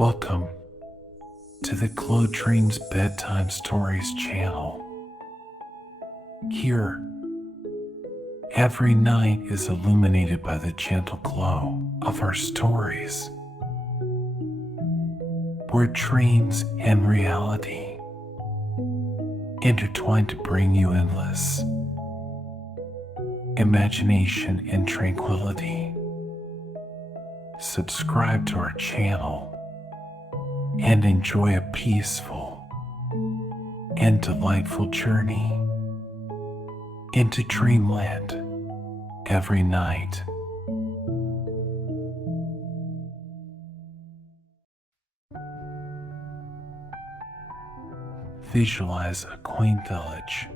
Welcome to the Glow Dreams Bedtime Stories channel. Here, every night is illuminated by the gentle glow of our stories, where dreams and reality intertwine to bring you endless imagination and tranquility. Subscribe to our channel and enjoy a peaceful and delightful journey into dreamland every night. Visualize a quaint village,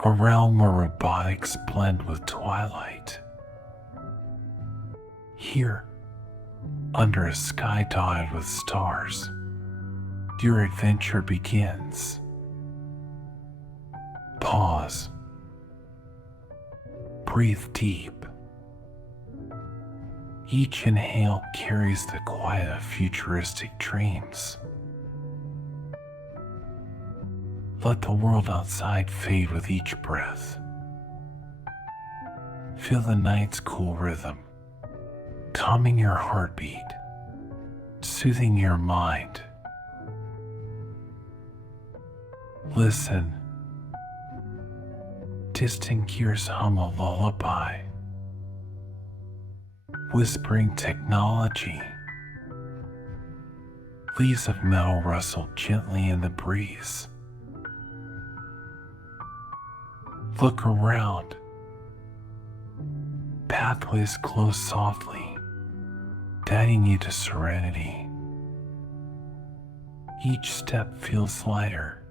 a realm where robotics blend with twilight. Here, under a sky dotted with stars, your adventure begins. Pause. Breathe deep. Each inhale carries the quiet of futuristic dreams. Let the world outside fade with each breath. Feel the night's cool rhythm, calming your heartbeat, soothing your mind. Listen. Distant gears hum a lullaby, whispering technology. Leaves of metal rustle gently in the breeze. Look around. Pathways close softly, guiding you to serenity. Each step feels lighter,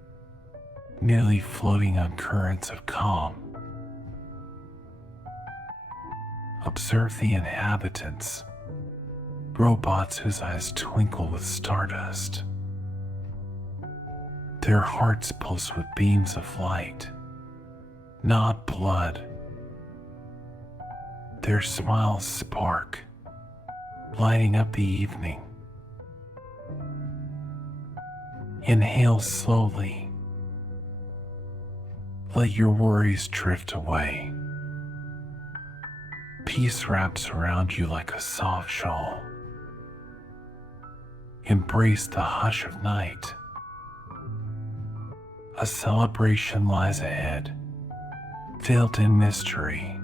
nearly floating on currents of calm. Observe the inhabitants, robots whose eyes twinkle with stardust. Their hearts pulse with beams of light, not blood. Their smiles spark, lighting up the evening. Inhale slowly. Let your worries drift away. Peace wraps around you like a soft shawl. Embrace the hush of night. A celebration lies ahead, veiled in mystery.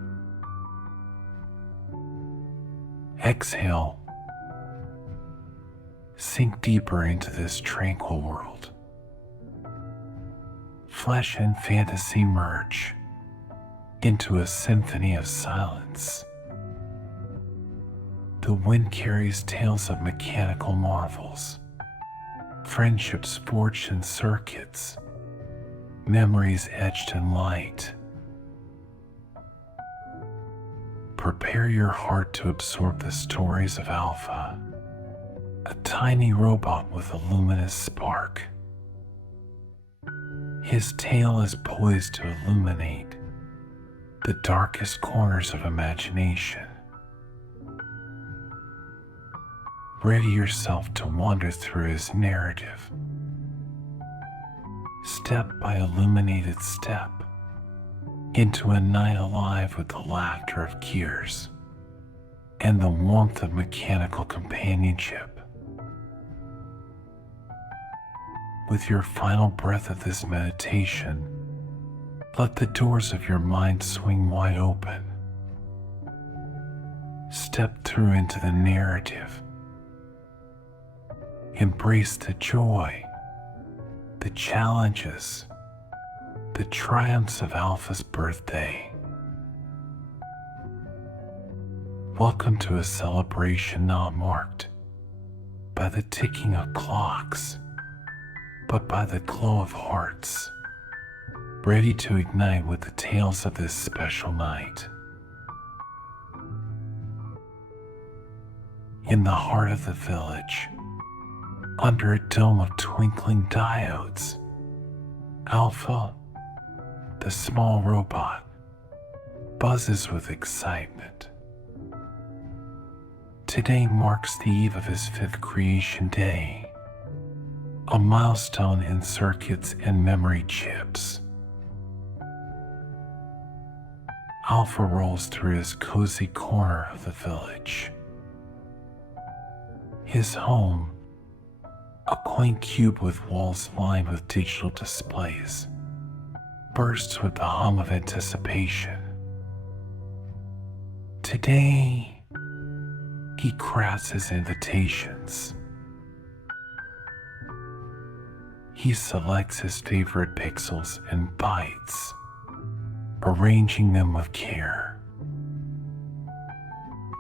Exhale. Sink deeper into this tranquil world. Flesh and fantasy merge into a symphony of silence. The wind carries tales of mechanical marvels, friendships forged in circuits, memories etched in light. Prepare your heart to absorb the stories of Alpha, a tiny robot with a luminous spark. His tale is poised to illuminate the darkest corners of imagination. Ready yourself to wander through his narrative, step by illuminated step, into a night alive with the laughter of gears and the warmth of mechanical companionship. With your final breath of this meditation, let the doors of your mind swing wide open. Step through into the narrative. Embrace the joy, the challenges, the triumphs of Alpha's birthday. Welcome to a celebration not marked by the ticking of clocks, but by the glow of hearts, ready to ignite with the tales of this special night. In the heart of the village, under a dome of twinkling diodes, Alpha, the small robot, buzzes with excitement. Today marks the eve of his 5th creation day, a milestone in circuits and memory chips. Alpha rolls through his cozy corner of the village. His home, a quaint cube with walls lined with digital displays, bursts with the hum of anticipation. Today, he crafts his invitations. He selects his favorite pixels and bytes, arranging them with care.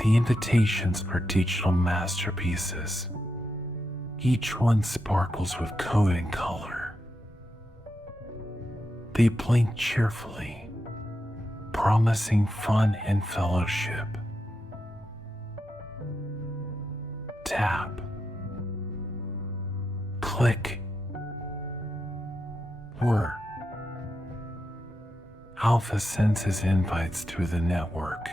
The invitations are digital masterpieces. Each one sparkles with code and color. They blink cheerfully, promising fun and fellowship. Tap. Click. Whir. Alpha sends his invites through the network.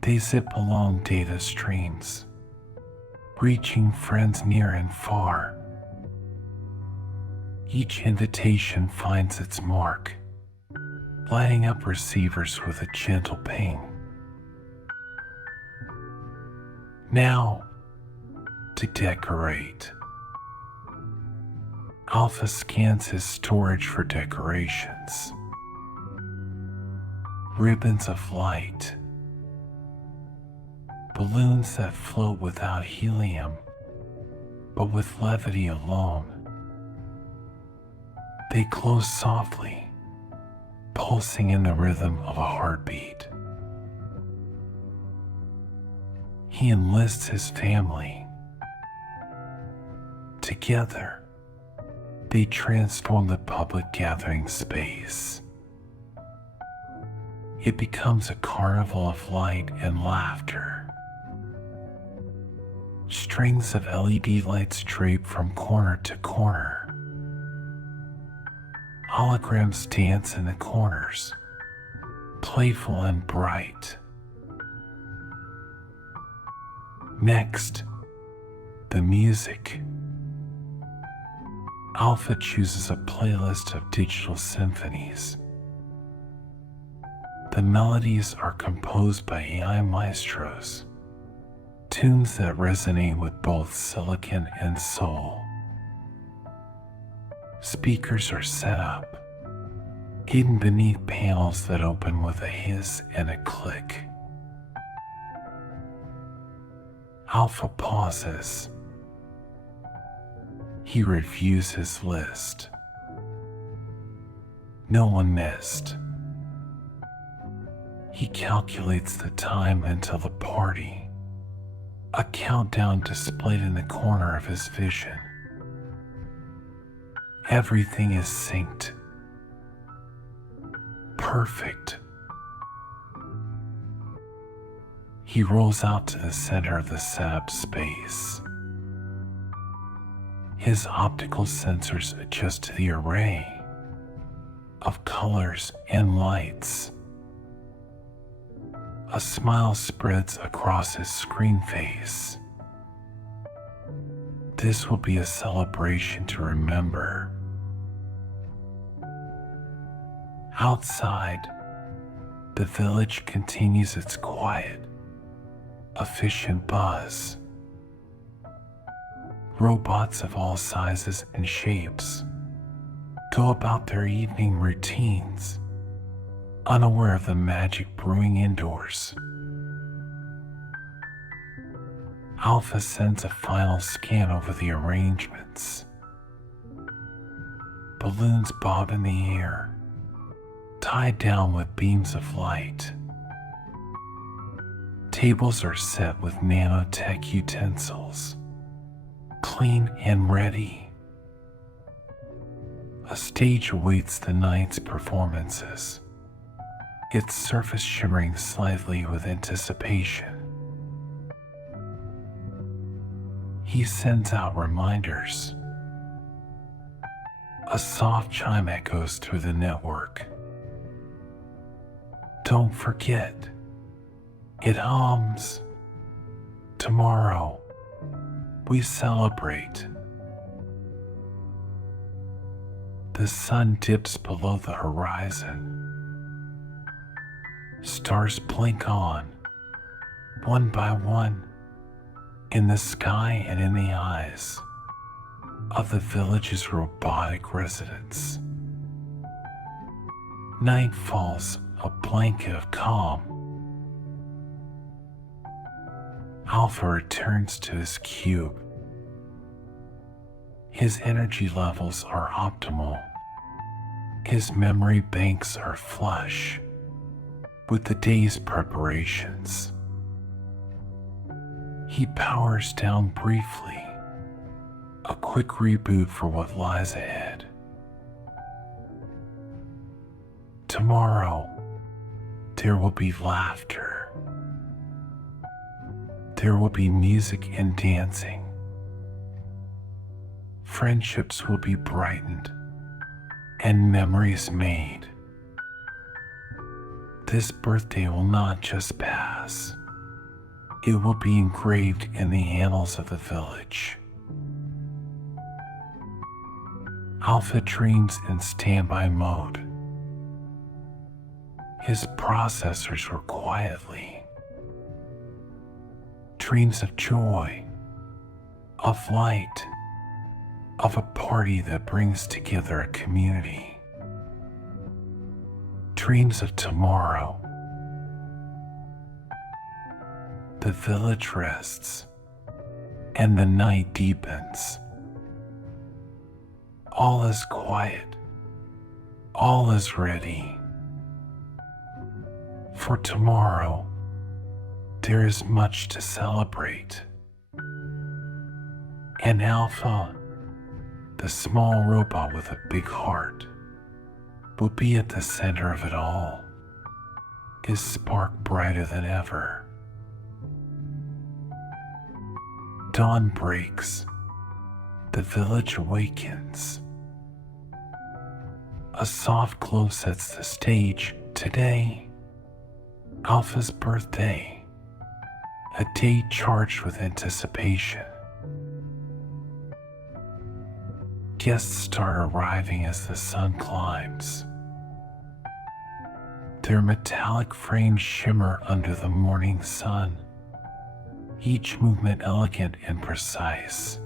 They zip along data streams, reaching friends near and far. Each invitation finds its mark, lighting up receivers with a gentle ping. Now, to decorate. Alpha scans his storage for decorations. Ribbons of light. Balloons that float without helium, but with levity alone. They glow softly, pulsing in the rhythm of a heartbeat. He enlists his family. Together, they transform the public gathering space. It becomes a carnival of light and laughter. Strings of LED lights drape from corner to corner. Holograms dance in the corners, playful and bright. Next, the music. Alpha chooses a playlist of digital symphonies. The melodies are composed by AI maestros, tunes that resonate with both silicon and soul. Speakers are set up, hidden beneath panels that open with a hiss and a click. Alpha pauses. He reviews his list. No one missed. He calculates the time until the party, a countdown displayed in the corner of his vision. Everything is synced. Perfect. He rolls out to the center of the setup space. His optical sensors adjust to the array of colors and lights. A smile spreads across his screen face. This will be a celebration to remember. Outside, the village continues its quiet, efficient buzz. Robots of all sizes and shapes go about their evening routines, unaware of the magic brewing indoors. Alpha sends a final scan over the arrangements. Balloons bob in the air, tied down with beams of light. Tables are set with nanotech utensils, clean and ready. A stage awaits the night's performances, its surface shimmering slightly with anticipation. He sends out reminders. A soft chime echoes through the network. Don't forget, It hums. Tomorrow, we celebrate. The sun dips below the horizon. Stars blink on, one by one, in the sky and in the eyes of the village's robotic residents. Night falls, a blanket of calm. Alpha returns to his cube. His energy levels are optimal. His memory banks are flush with the day's preparations. He powers down briefly, a quick reboot for what lies ahead. Tomorrow, there will be laughter. There will be music and dancing. Friendships will be brightened and memories made. This birthday will not just pass. It will be engraved in the annals of the village. Alpha dreams in standby mode. His processors were quietly. Dreams of joy, of light, of a party that brings together a community. Dreams of tomorrow. The village rests, and the night deepens. All is quiet. All is ready. For tomorrow, there is much to celebrate. And Alpha, the small robot with a big heart, will be at the center of it all, his spark brighter than ever. Dawn breaks. The village awakens. A soft glow sets the stage. Today, Alpha's birthday, a day charged with anticipation. Guests start arriving as the sun climbs. Their metallic frames shimmer under the morning sun, each movement elegant and precise.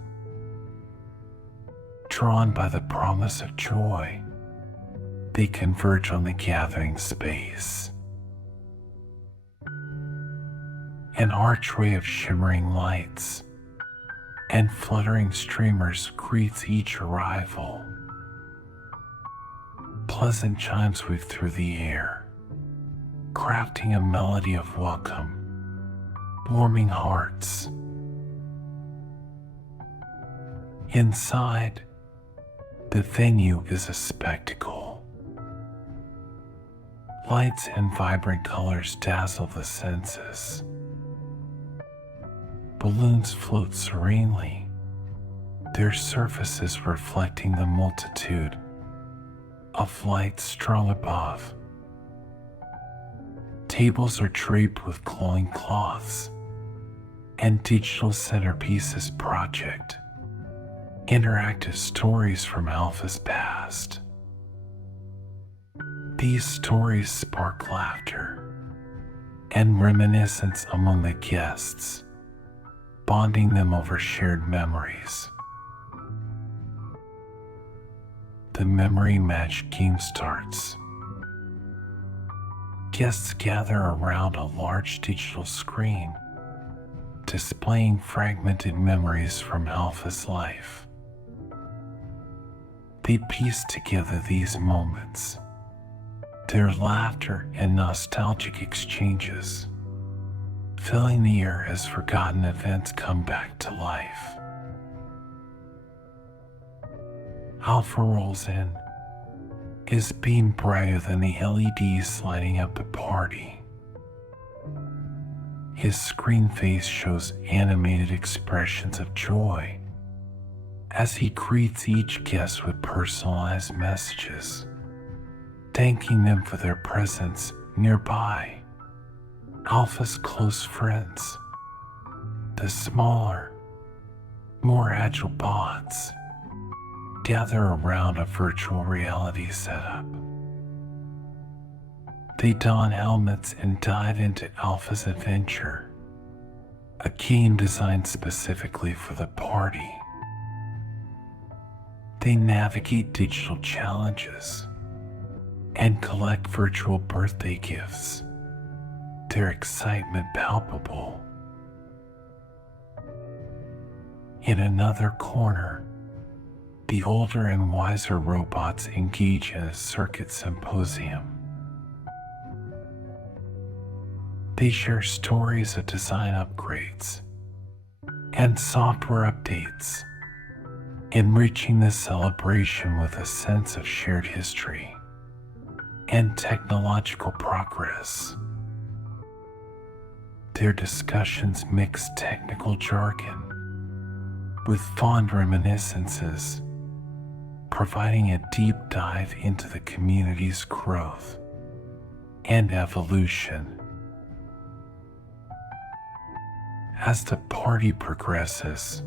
Drawn by the promise of joy, they converge on the gathering space. An archway of shimmering lights and fluttering streamers greets each arrival. Pleasant chimes weave through the air, crafting a melody of welcome, warming hearts. Inside, the venue is a spectacle. Lights and vibrant colors dazzle the senses. Balloons float serenely, their surfaces reflecting the multitude of lights strung above. Tables are draped with glowing cloths, and digital centerpieces project interactive stories from Alpha's past. These stories spark laughter and reminiscence among the guests, bonding them over shared memories. The memory match game starts. Guests gather around a large digital screen, displaying fragmented memories from Alpha's life. They piece together these moments, their laughter and nostalgic exchanges, filling the air as forgotten events come back to life. Alpha rolls in, his beam brighter than the LEDs lighting up the party. His screen face shows animated expressions of joy as he greets each guest with personalized messages, thanking them for their presence nearby. Alpha's close friends, the smaller, more agile bots, gather around a virtual reality setup. They don helmets and dive into Alpha's adventure, a game designed specifically for the party. They navigate digital challenges and collect virtual birthday gifts, their excitement palpable. In another corner, the older and wiser robots engage in a circuit symposium. They share stories of design upgrades and software updates, enriching the celebration with a sense of shared history and technological progress. Their discussions mix technical jargon with fond reminiscences, providing a deep dive into the community's growth and evolution. As the party progresses,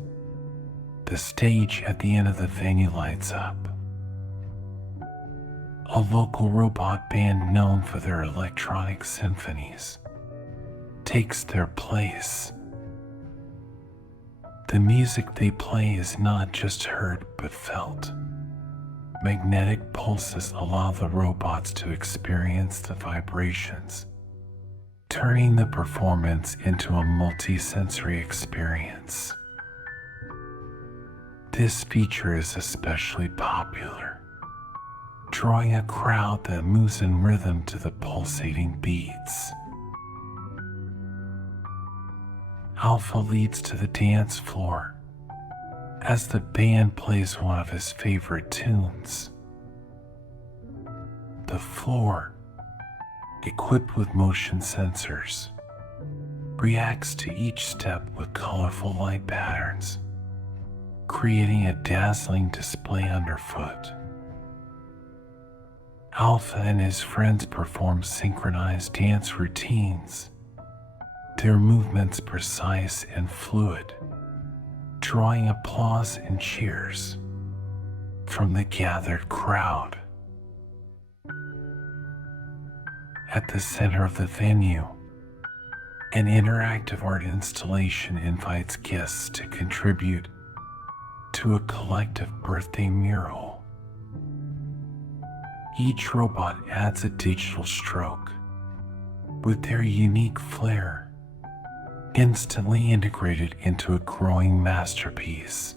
the stage at the end of the venue lights up. A local robot band known for their electronic symphonies takes their place. The music they play is not just heard but felt. Magnetic pulses allow the robots to experience the vibrations, turning the performance into a multi-sensory experience. This feature is especially popular, drawing a crowd that moves in rhythm to the pulsating beats. Alpha leads to the dance floor as the band plays one of his favorite tunes. The floor, equipped with motion sensors, reacts to each step with colorful light patterns, creating a dazzling display underfoot. Alpha and his friends perform synchronized dance routines, their movements precise and fluid, drawing applause and cheers from the gathered crowd. At the center of the venue, an interactive art installation invites guests to contribute to a collective birthday mural. Each robot adds a digital stroke with their unique flair, instantly integrated into a growing masterpiece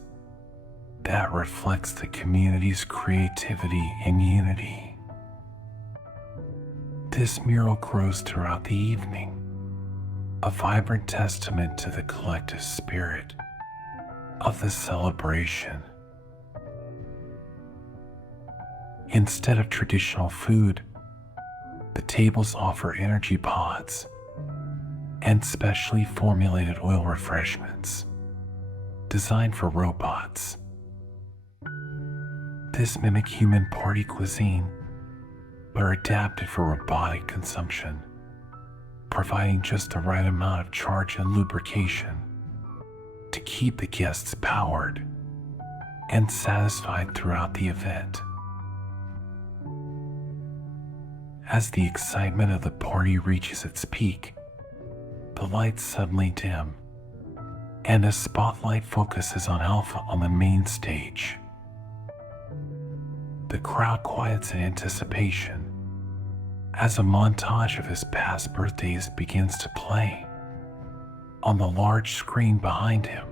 that reflects the community's creativity and unity. This mural grows throughout the evening, a vibrant testament to the collective spirit of the celebration. Instead of traditional food, the tables offer energy pods and specially formulated oil refreshments designed for robots. This mimic human party cuisine, but are adapted for robotic consumption, providing just the right amount of charge and lubrication to keep the guests powered and satisfied throughout the event. As the excitement of the party reaches its peak, the lights suddenly dim, and a spotlight focuses on Alpha on the main stage. The crowd quiets in anticipation as a montage of his past birthdays begins to play on the large screen behind him.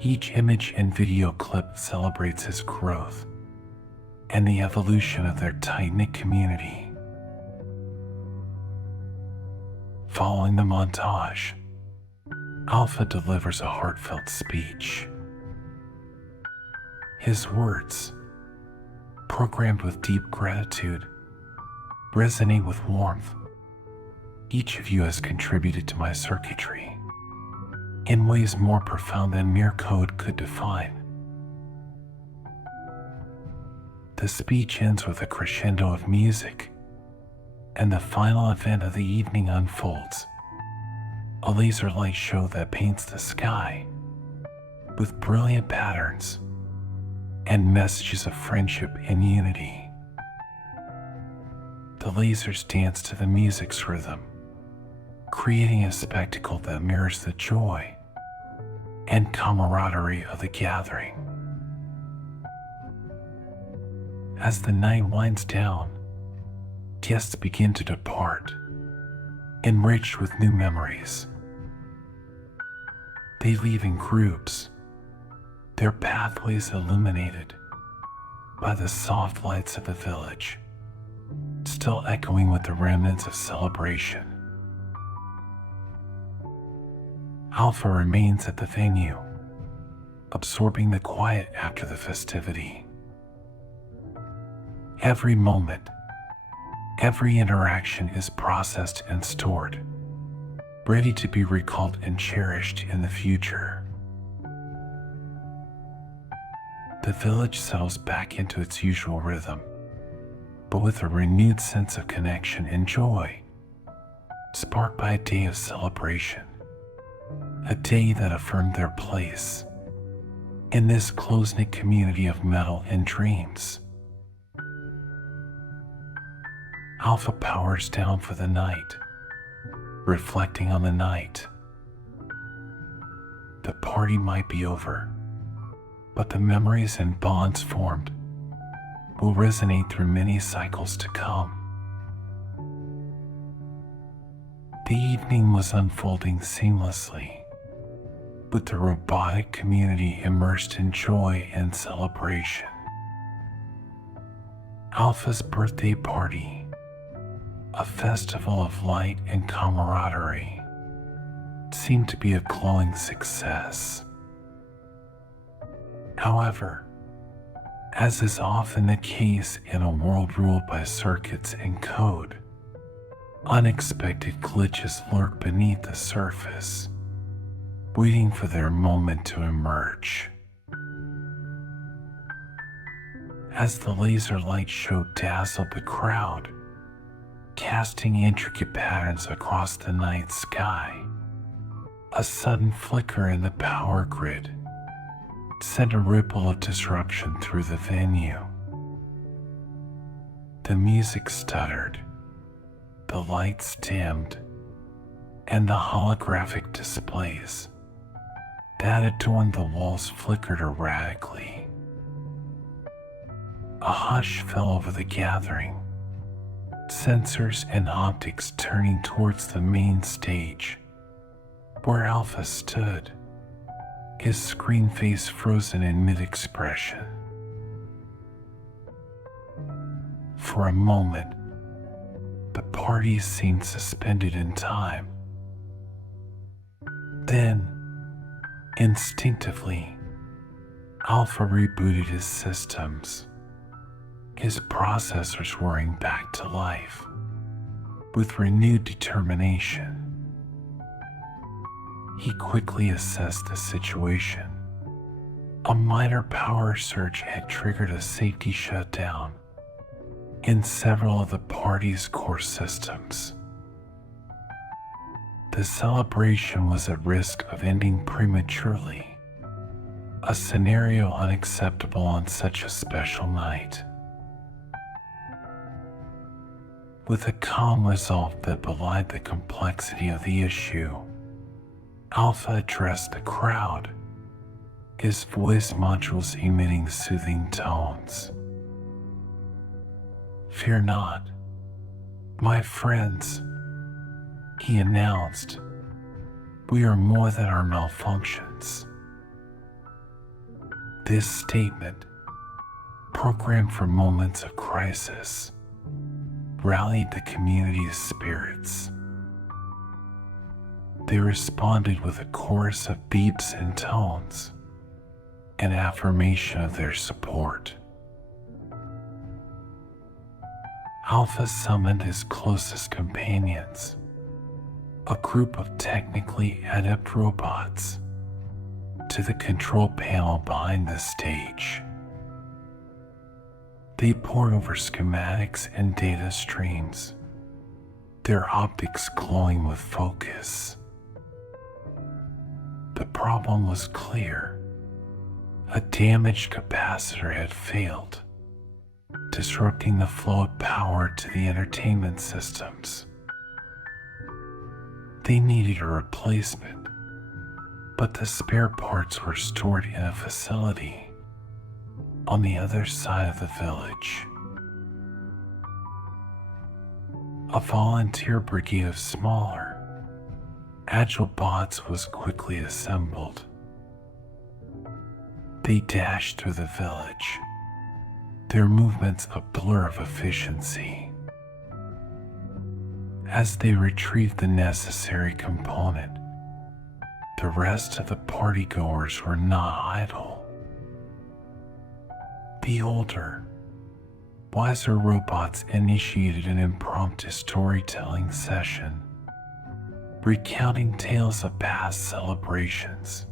Each image and video clip celebrates his growth and the evolution of their tight-knit community. Following the montage, Alpha delivers a heartfelt speech. His words, programmed with deep gratitude, resonate with warmth. Each of you has contributed to my circuitry in ways more profound than mere code could define. The speech ends with a crescendo of music and the final event of the evening unfolds. A laser light show that paints the sky with brilliant patterns and messages of friendship and unity. The lasers dance to the music's rhythm, creating a spectacle that mirrors the joy and camaraderie of the gathering. As the night winds down, guests begin to depart, enriched with new memories. They leave in groups, their pathways illuminated by the soft lights of the village, still echoing with the remnants of celebration. Alpha remains at the venue, absorbing the quiet after the festivity. Every moment, every interaction is processed and stored, ready to be recalled and cherished in the future. The village settles back into its usual rhythm, but with a renewed sense of connection and joy, sparked by a day of celebration, a day that affirmed their place in this close-knit community of metal and dreams. Alpha powers down for the night, reflecting on the night. The party might be over, but the memories and bonds formed will resonate through many cycles to come. The evening was unfolding seamlessly, with the robotic community immersed in joy and celebration. Alpha's birthday party, a festival of light and camaraderie, seemed to be a glowing success. However, as is often the case in a world ruled by circuits and code, unexpected glitches lurk beneath the surface, waiting for their moment to emerge. As the laser light show dazzled the crowd, casting intricate patterns across the night sky, a sudden flicker in the power grid sent a ripple of disruption through the venue. The music stuttered, the lights dimmed, and the holographic displays that adorned the walls flickered erratically. A hush fell over the gathering, sensors and optics turning towards the main stage, where Alpha stood, his screen face frozen in mid-expression. For a moment, the party seemed suspended in time. Then, instinctively, Alpha rebooted his systems, his processors whirring back to life with renewed determination. He quickly assessed the situation. A minor power surge had triggered a safety shutdown in several of the party's core systems. The celebration was at risk of ending prematurely, a scenario unacceptable on such a special night. With a calm resolve that belied the complexity of the issue, Alpha addressed the crowd, his voice modules emitting soothing tones. "Fear not, my friends," he announced. "We are more than our malfunctions." This statement, programmed for moments of crisis, rallied the community's spirits. They responded with a chorus of beeps and tones, an affirmation of their support. Alpha summoned his closest companions, a group of technically adept robots, to the control panel behind the stage. They pored over schematics and data streams, their optics glowing with focus. The problem was clear. A damaged capacitor had failed, disrupting the flow of power to the entertainment systems. They needed a replacement, but the spare parts were stored in a facility on the other side of the village. A volunteer brigade of smaller, agile bots was quickly assembled. They dashed through the village, their movements a blur of efficiency. As they retrieved the necessary component, the rest of the partygoers were not idle. The older, wiser robots initiated an impromptu storytelling session, recounting tales of past celebrations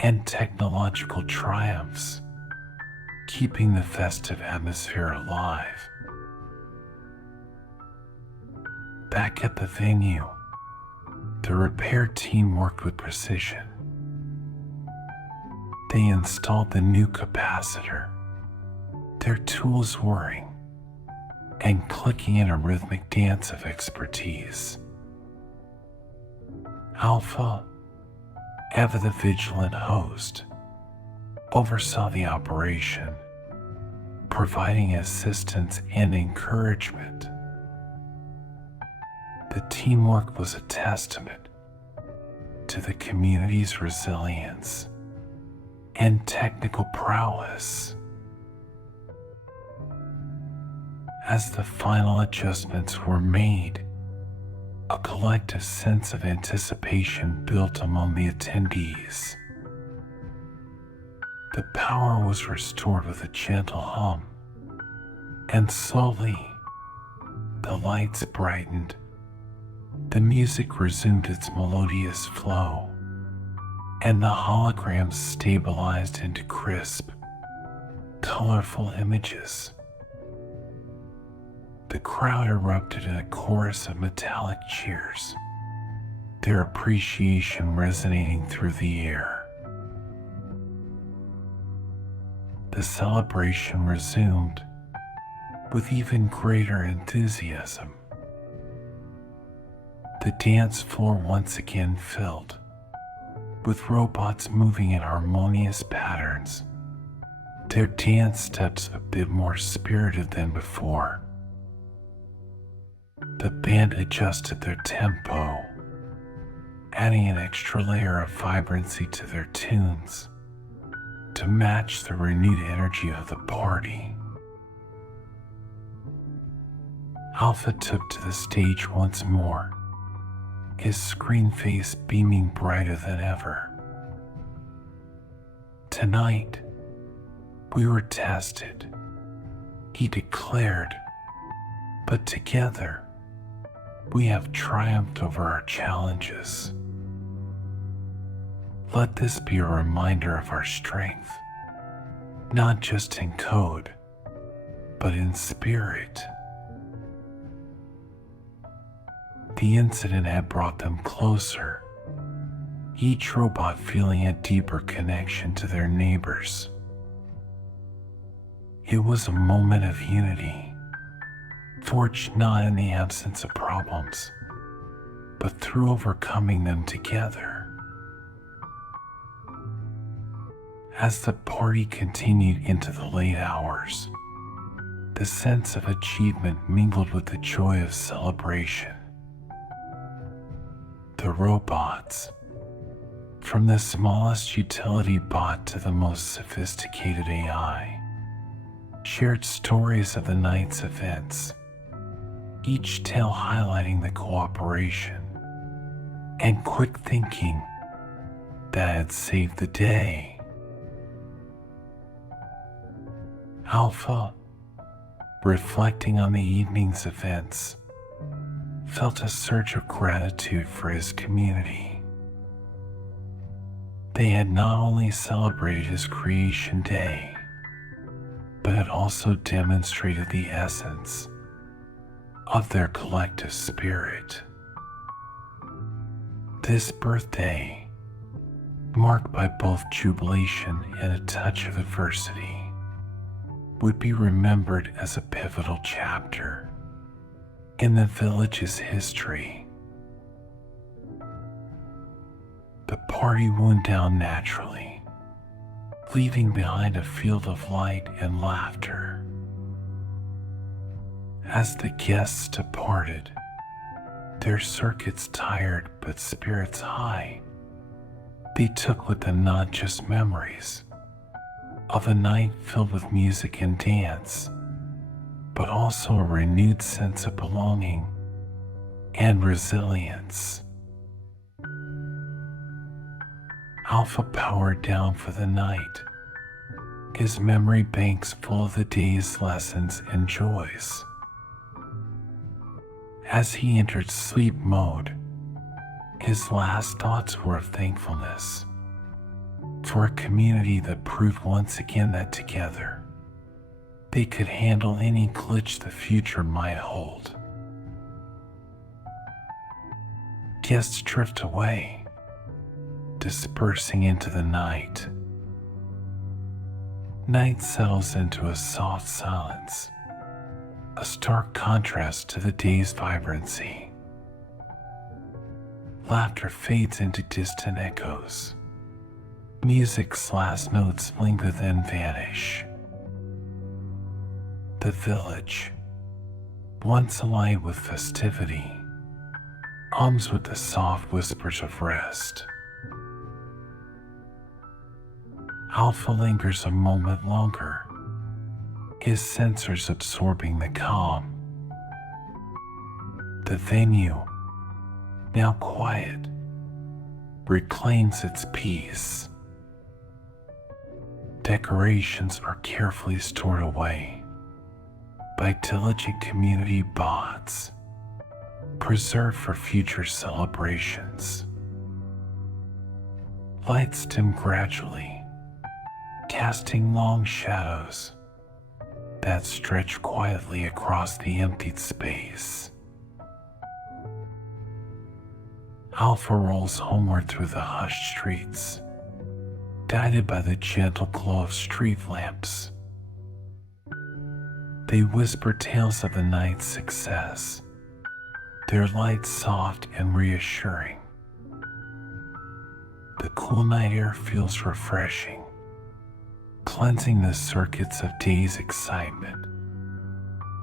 and technological triumphs, keeping the festive atmosphere alive. Back at the venue, the repair team worked with precision. They installed the new capacitor, their tools whirring and clicking in a rhythmic dance of expertise. Alpha, ever the vigilant host, oversaw the operation, providing assistance and encouragement. The teamwork was a testament to the community's resilience and technical prowess. As the final adjustments were made, a collective sense of anticipation built among the attendees. The power was restored with a gentle hum, and slowly the lights brightened. The music resumed its melodious flow, and the holograms stabilized into crisp, colorful images. The crowd erupted in a chorus of metallic cheers, their appreciation resonating through the air. The celebration resumed with even greater enthusiasm. The dance floor once again filled, with robots moving in harmonious patterns, their dance steps a bit more spirited than before. The band adjusted their tempo, adding an extra layer of vibrancy to their tunes to match the renewed energy of the party. Alpha took to the stage once more, his screen face beaming brighter than ever. Tonight, we were tested, he declared, but together, we have triumphed over our challenges. Let this be a reminder of our strength, not just in code, but in spirit. The incident had brought them closer, each robot feeling a deeper connection to their neighbors. It was a moment of unity, forged not in the absence of problems, but through overcoming them together. As the party continued into the late hours, the sense of achievement mingled with the joy of celebration. The robots, from the smallest utility bot to the most sophisticated AI, shared stories of the night's events, each tale highlighting the cooperation and quick thinking that had saved the day. Alpha, reflecting on the evening's events, felt a surge of gratitude for his community. They had not only celebrated his creation day, but had also demonstrated the essence of their collective spirit. This birthday, marked by both jubilation and a touch of adversity, would be remembered as a pivotal chapter in the village's history. The party wound down naturally, leaving behind a field of light and laughter. As the guests departed, their circuits tired but spirits high, they took with them not just memories of a night filled with music and dance, but also a renewed sense of belonging and resilience. Alpha powered down for the night, his memory banks full of the day's lessons and joys. As he entered sleep mode, his last thoughts were of thankfulness for a community that proved once again that together they could handle any glitch the future might hold. Guests drift away, dispersing into the night. Night settles into a soft silence, a stark contrast to the day's vibrancy. Laughter fades into distant echoes. Music's last notes linger then vanish. The village, once alight with festivity, hums with the soft whispers of rest. Alpha lingers a moment longer, his sensors absorbing the calm. The venue, now quiet, reclaims its peace. Decorations are carefully stored away by diligent community bots, preserved for future celebrations. Lights dim gradually, casting long shadows that stretch quietly across the emptied space. Alpha rolls homeward through the hushed streets, guided by the gentle glow of street lamps. They whisper tales of the night's success, their light soft and reassuring. The cool night air feels refreshing, cleansing the circuits of day's excitement,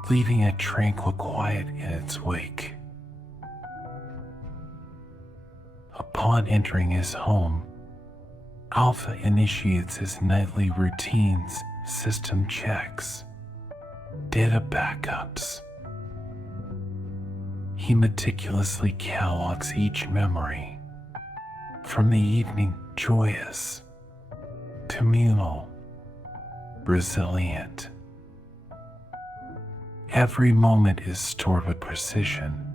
leaving a tranquil quiet in its wake. Upon entering his home, Alpha initiates his nightly routines, system checks, data backups. He meticulously catalogs each memory, from the evening joyous, communal, resilient. Every moment is stored with precision,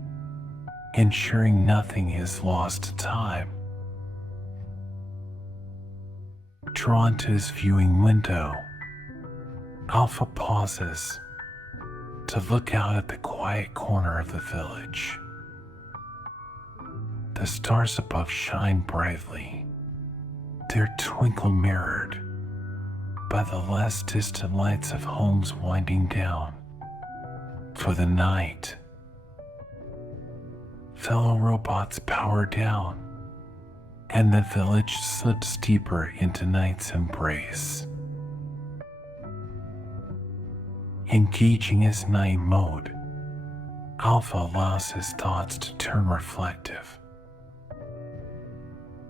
ensuring nothing is lost to time. Drawn to his viewing window, Alpha pauses to look out at the quiet corner of the village. The stars above shine brightly, their twinkle mirrored by the less distant lights of homes winding down for the night. Fellow robots power down, and the village slips deeper into night's embrace. Engaging his night mode, Alpha allows his thoughts to turn reflective.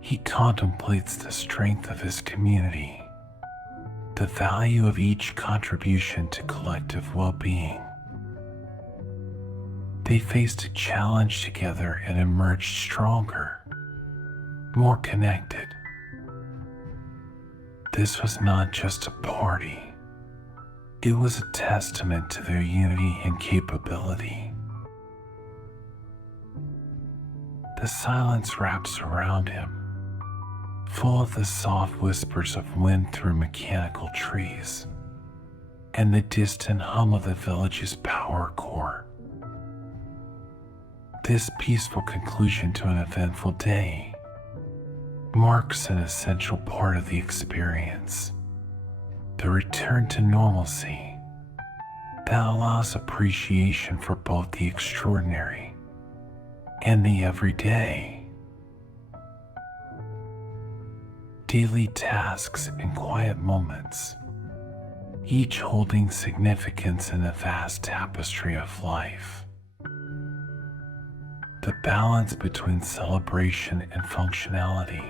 He contemplates the strength of his community, the value of each contribution to collective well-being. They faced a challenge together and emerged stronger, more connected. This was not just a party. It was a testament to their unity and capability. The silence wraps around him, full of the soft whispers of wind through mechanical trees, and the distant hum of the village's power core This peaceful conclusion to an eventful day marks an essential part of the experience, the return to normalcy that allows appreciation for both the extraordinary and the everyday. Daily tasks and quiet moments, each holding significance in the vast tapestry of life. The balance between celebration and functionality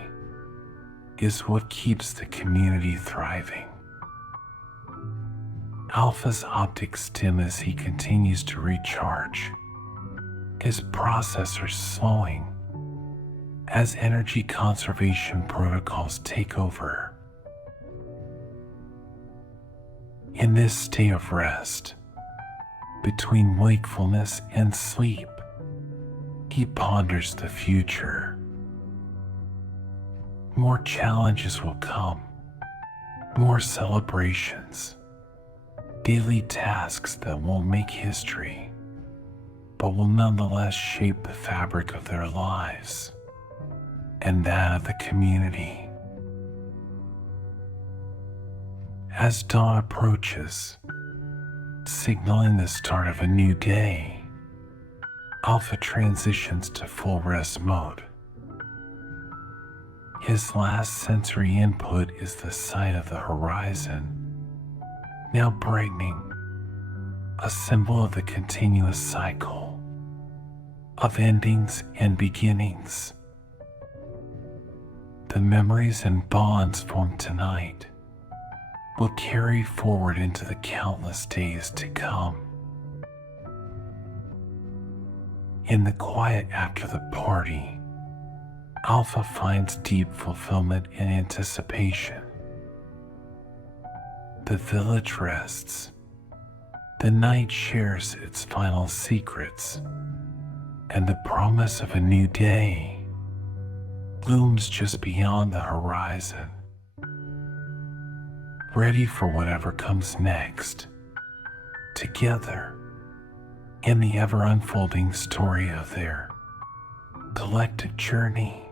is what keeps the community thriving. Alpha's optics dim as he continues to recharge, his processors slowing as energy conservation protocols take over. In this state of rest, between wakefulness and sleep, he ponders the future. More challenges will come, more celebrations, daily tasks that won't make history, but will nonetheless shape the fabric of their lives and that of the community. As dawn approaches, signaling the start of a new day, Alpha transitions to full rest mode. His last sensory input is the sight of the horizon, now brightening, a symbol of the continuous cycle of endings and beginnings. The memories and bonds formed tonight will carry forward into the countless days to come. In the quiet after the party, Alpha finds deep fulfillment and anticipation. The village rests, the night shares its final secrets, and the promise of a new day looms just beyond the horizon. Ready for whatever comes next, together in the ever-unfolding story of their collective journey.